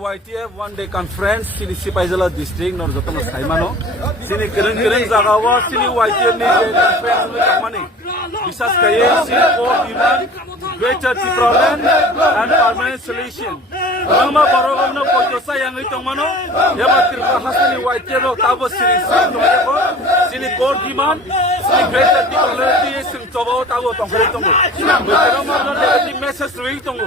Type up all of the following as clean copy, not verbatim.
YTF one-day conference sini Sipaijala district nor jotno saimano sini kereng jagawa sini YTF ni conference me kamani bisas kaye sini core demand greater development and permanent solution Rama Barogam Potosa yang itongmano yabatir bahasani YTF lo tabo sini sini core demand sini greater development sini tobo tabo tongkari tongo Rama negative message rui tongo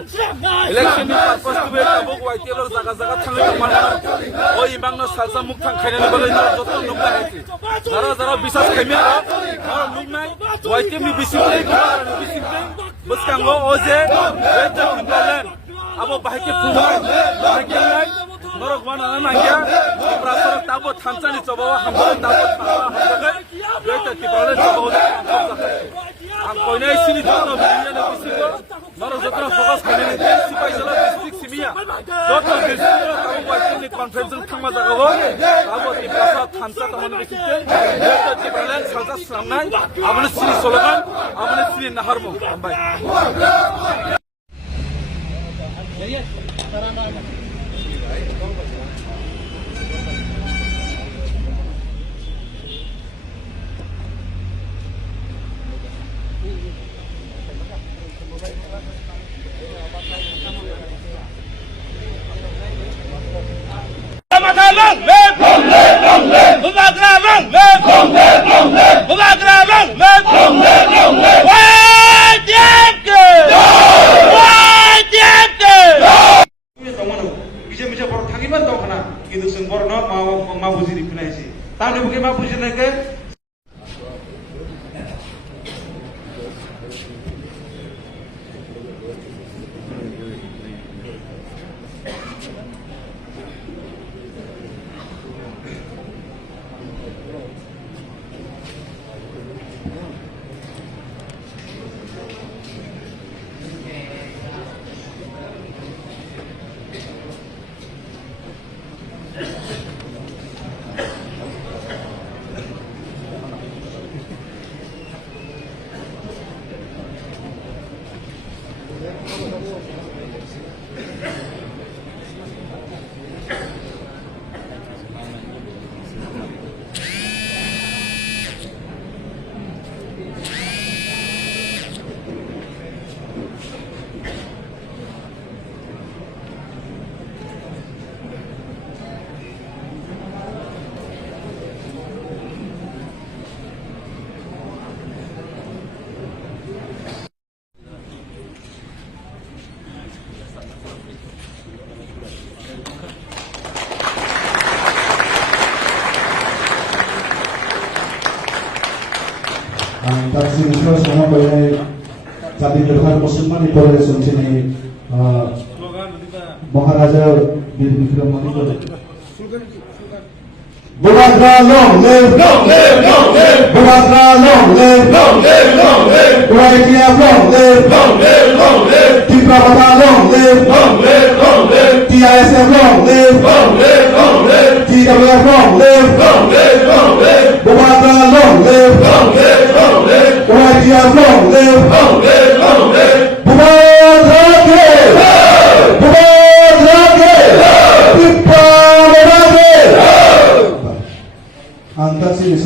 election ni purpose to be tabo YTF lo jaga थांनो मानो ओ इमांनो salsa मुख थांखायनो बले जतो नुबा हेति जरा जरा बिसास खायमे और नुनाय वाइटेमनि बिसिंले बसकांगो ओजे बेटा इम्प्लायमेन्ट आबो बाहायके फुंबाय बाहायके नाय नरक बाना नांगिया प्रासर ताबो थामसानि चबाव हामबो ताबो हामजागै बेटा तिपाले चबाव आं कोइनाय सिनि जतो बिनियानो बिसिंगो नरक जतो फोकस खायने सिपाइजला डिस्ट्रिक्ट सिमिया जतो district conference thangma jagao abo ti prasa thamsa tamani bisite beto ti balan salsa slamnai amane sini slogan amane sini naharmo ambai Itu sempurna mau buzi di penasi. Tahu bukan mau buzi lagi. Taksi Islam semua boleh jadi berhak Musliman boleh sini Maharaja Bir Vikram Manipur. Bumatra long live, Bumatra long live, YTF long live, Tiprabata long live, TISF long live, TWF long live, Bumatra long live, YTF long live, Antar si